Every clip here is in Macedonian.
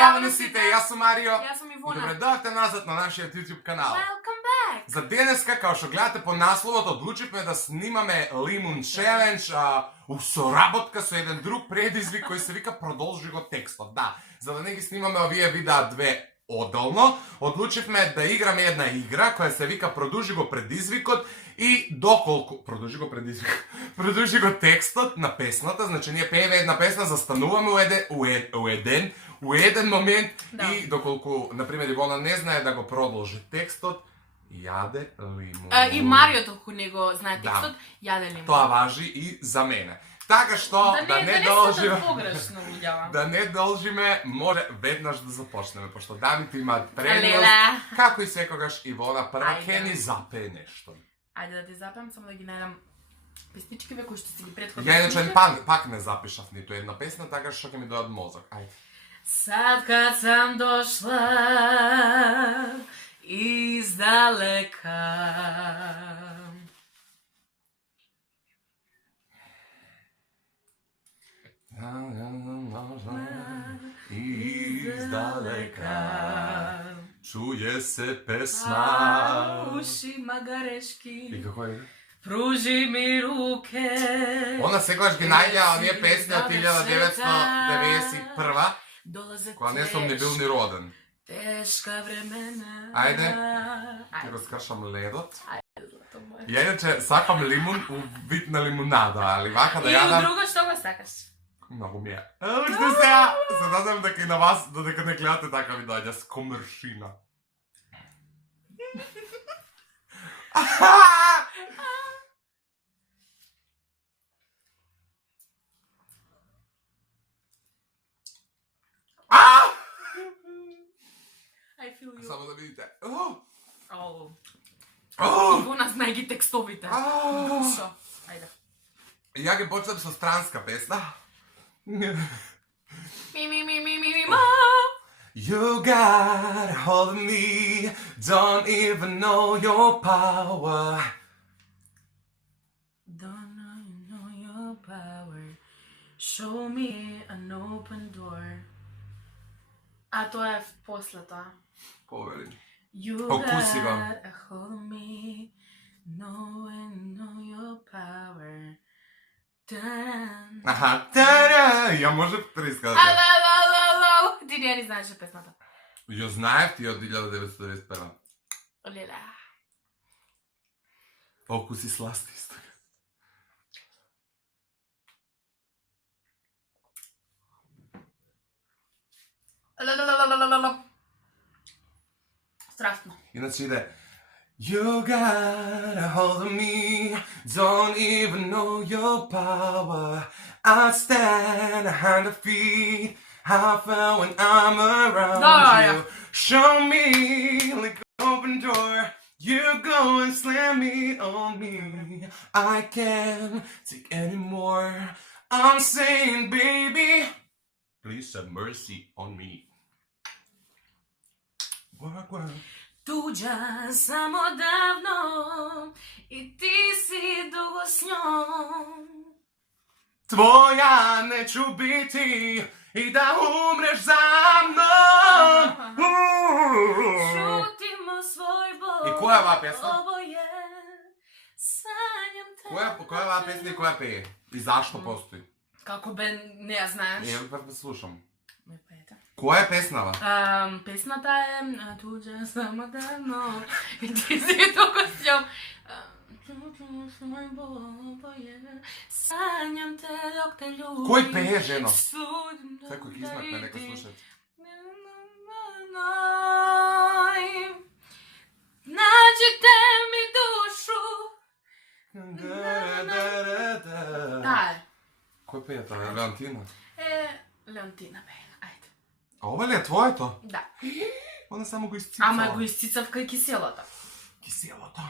Zdravo na sите, jaz sem Mario. Jaz sem Ivona. Dobrodošli nazad na naš YouTube kanal. Welcome back. За денеска, као што гледате по насловот, одлучивме да снимаме Limon Challenge у соработка со еден друг предизвик кој се вика Продолжи го текстот. Да, за да не ги снимаме овие видеа две одделно, одлучивме да играме една игра која се вика Продолжи го предизвикот и доколку продолжи го текстот на песната, значи ние пееме една песна, застануваме у еден момент и доколку на пример Ивона не знае да го продолжи текстот, јаде лимун. И Марио толку не го знае текстот, јаде лимун. Тоа важи и за мене. Така што да не должиме погрешно луѓава. Да не должиме, може веднаш да започнеме, пошто дамите имаат предност. Како и секогаш Ивона прва ќе ни запее нешто. Ајде да ти запеам, само да ги најдам песничкиве кои што си ги претходно. Ја иначе пак не запишав ниту една песна, така што ќе ми дојат мозок. Ајде. Сад кад сам дошла издалека, Издалека чуе се песна. Уши магарешки. И како е? Пружи ми руке. Она секогаш ги најдеа оние песни од 1991, кога не сум ни бил ни роден. Тешка времена. Ајде, ќе го скршам ледот. Ајде, злато моје. Ја иначе сакам лимун у вид на лимунада, али вака да И јадам... друго што го сакаш? Многу ми е. Што сега? Се надам дека и на вас, додека не гледате така ви доаѓа с комршина. I feel you. Само да видите. Ивона знае ги текстовите. Шо? Ајде. Ја ги почнем со странска песна. Ми. You got hold of me, don't even know your power. Don't know your power. Show me an open door. А тоа е после тоа. Повели. You Окуси го. got a hold of me, know your power. Дан. Аха, тара! Ја може приска. Ало. Ти не знаеш песната. Ја знаев ти од 1991. Леле. Окуси сласти исто. Страшно. Иначе иде You got a hold of me, don't even know your power. I stand 100 feet, how far when I'm around you. Show me like an open door, you go and slam me on me. I can't take any more, I'm saying baby, please have mercy on me. Work. Туѓа само давно и ти си дуго с њом. Твоја неću biti и да умреш за мном. Шутимо свој бол. И која е оваа песна? Обоје сањам те. Која е оваа песна и која пее? И зашто постои? Како бе не ја знаеш? Ја пак да слушам. Ме пеете. Која е песнава? Песната е Туѓа само давно и ти си дуго с њом. Шутимо свој бол обоје сањам те док те љубим. Кој пее, жено? Секој ќе измакне, нека слушат. Наđite mi dušu. Таа е. Кој пее тоа? Леонтина? Леонтина бе, ајде. А ова ли е твоето? Да. Она само го iscicala. Ама го iscicав кај киселото. Киселото.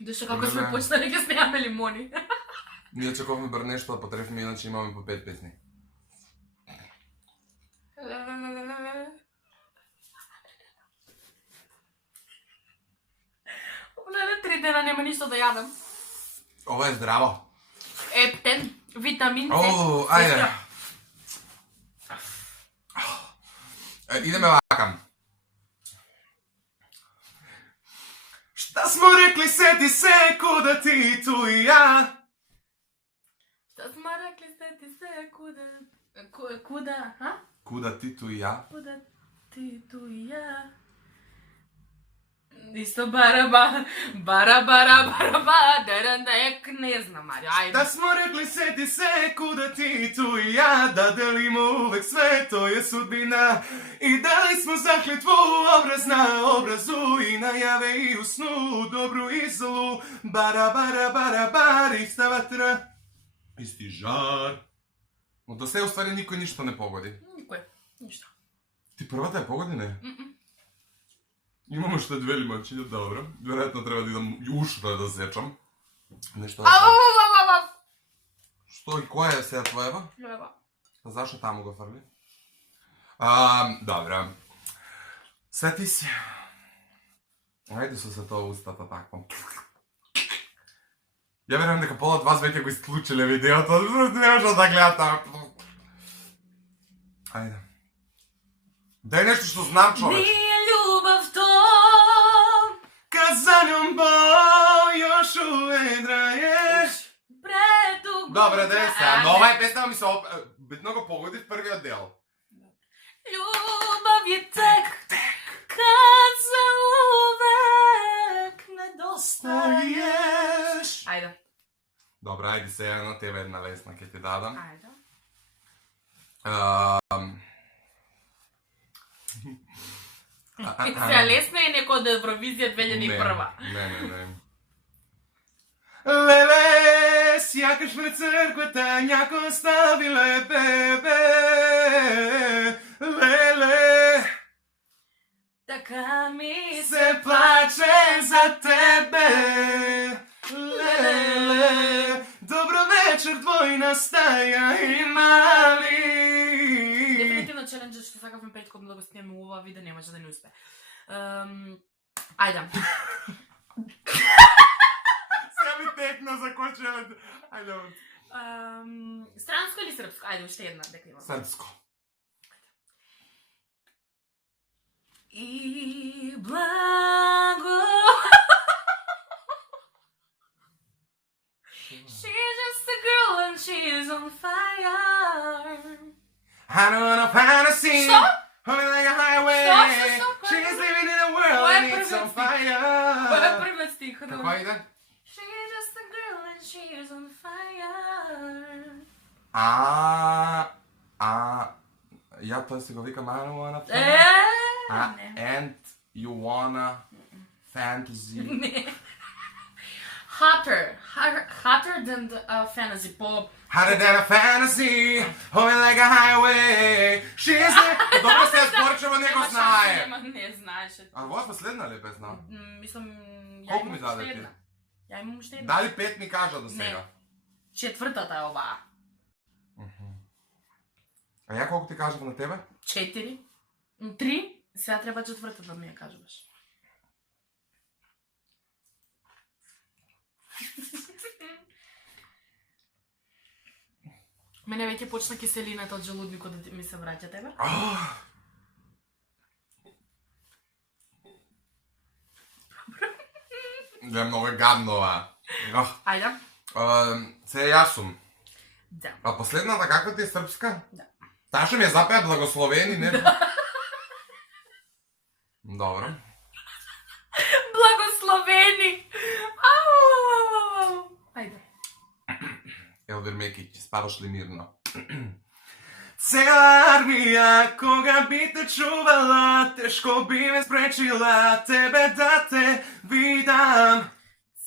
Доше како сме почнали ќе снемаме лимони. Ние чекавме бар нешто да потрефиме, иначе имаме по 5 песни. Леле, 3 дена нема ништо да јадам. Ова е здраво. Ептен, витамин С. Ајде. Ideme ovakam. Šta smo rekli, seti se, kuda ti, tu i ja. Šta smo rekli, seti se, kuda, ha? Kuda ti, tu i ja. Kuda ti, tu i ja. Isto bara, derendek, ne znam, Mario, ajde. Šta smo rekli, seti se, kuda ti, tu i ja. Da delimo uvek sve, to je sudbina. I dali smo zakletvu obraz na obrazu. I najave i u snu, dobru i zlu. Bar, ista vatra, isti žar. Da se u stvari niko ništa ne pogodi. Niko je, ništa. Ti prva te pogodi, ne? Imamo što 2 limončine, dobro. Vjerojatno treba da idem ušno da sečam. Nešto Što i koja je сега твоева? Лева. А защо там го фърли? Добре. Сети си. Айде се тоа устата такво. Ја верувам дека пола од вас веќе го исклучиле видеото, не може да гледате. Ајде. Дај нешто што знам, човеч. Nije ljubav to. Kad za njom bol još uvek traje. Predugo. Добре, да е сега. Но ова е песна ми се много погоди в првиот дел. Ljubav je tek kad za uvek nedostaješ. Ajde. Добре, ајде сега на тебе една лесна ќе ти дадам. Ajde. Сега лесно е некој од Евровизија 2001. Не. Леле, сякаш пред църквата някой оставиле бебе. Леле, така ми се плаче за тебе. Леле, добро вечер, двойна стая има ли? Дефинитивно челенджът што сакавме претходно да го снимаме ова видео не може да не успе. Ајде. Сега ми текна за кој челендж. Ајде. Странско или српско? Ајде, уште една дека имам. Српско. И благо. She's just a girl and she's on fire. I don't want a fantasy. Што? Homie like a highway. Што? She's living in a world Кој е and it's on првиот стих? fire. Кој е првиот стих? Како иде? She's just a girl and she's on fire. Ја тоа си го викам I don't wanna Не. and you wanna fantasy. Не. Hotter than the fantasy pop. Hotter than a fantasy, homie like a highway. She's the... Добро се спорчево, не го знае. Не знаеше. А ова последна ли песна? Мислам, ја Колку имам ми уште даде ти? една. Ја имам уште една. Дали 5 ми кажа до сега? Не. Четвртата е оваа. А ја колку ти кажав на тебе? 4. 3. Сега треба четвртата да ми ја кажуваш. Мене веќе почна киселината од желудникот да ми се враќа тебе. Ја многу е гадно ова. Ајде. Се јас сум. Да. А последната каква ти е српска? Да. Таа што ми ја запеа благословени, не? Добро. Благословени. Ајде. Елвир Мекиć, спаваш ли мирно? Цела армија, кога би те чувала, тешко би ме спречила, тебе да те видам.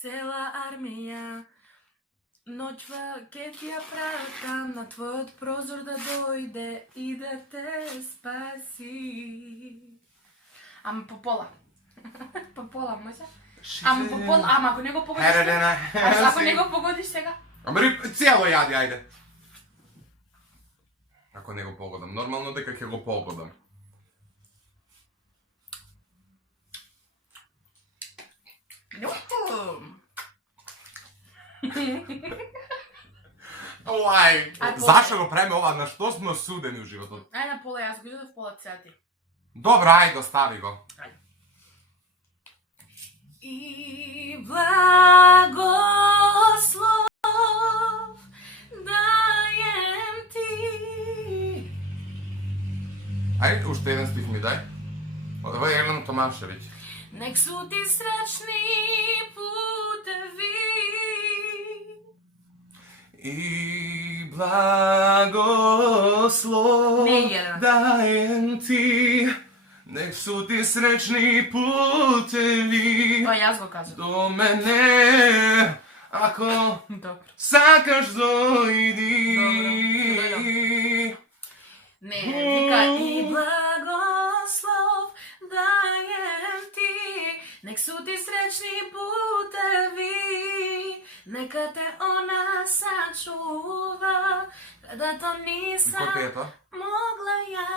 Цела армија, ноќва ке ти ја пратам на твојот прозор да дојде и да те спаси. Ама по пола. По пола, може? Ама по пола, ама ако не го погодиш сега? Ако не го погодиш сега? Ама цело јади, ајде. Ако не го погодам, нормално дека ќе го погодам. Оај, зашто го правиме ова, на што сме осудени у животот? Ајде на пола, јас го идов пола цети. Добро, ајде, остави го. Ајде. И благослов даjem ти. Ајде, уште еден стих ми дај. Ова е Елена Томашевиќ. Нек су ти срачни путеви. И благослов Не, Елена. даjem ти. Нек су ти сречни путеви Тоа јас го казвам. до мене, ако Добро. сакаш дојди. Не, вика и благослов даjem ти. Нек су ти сречни путеви. Нека те она сачува. Кадато И нисам кој пее тоа? могла ја.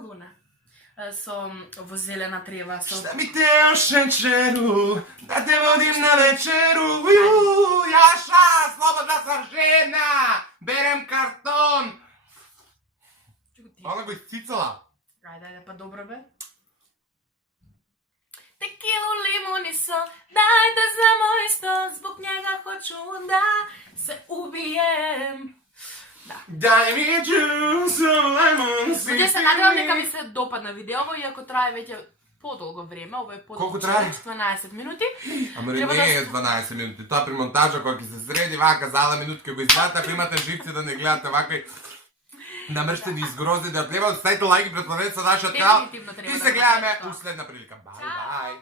Луна. Со во зелена трева, со... Шта ми те шечеру, да те водим на вечеру. Јаша, слободна сам жена, берем картон. Она го исцицала. Ајде, па добро бе. Текилу лимуни со, дајте за мој сто, због njega хочу да се убием. Дај ми juice of lemon. Луѓе се надевам дека ви се допадна видеово, иако трае веќе подолго време, ово е подолго. Колку трае? 12 минути. Ама Треба не да е 12 минути, тоа при монтажа кој ќе се среди вака зала минутка го извадите, ако имате живци да не гледате вака и намрштени изгрози, да треба да ставите лайк и претплатете со нашиот канал Дефинитивно треба и да се го гледаме направите тоа. у следна прилика. Бај, Чао! бај.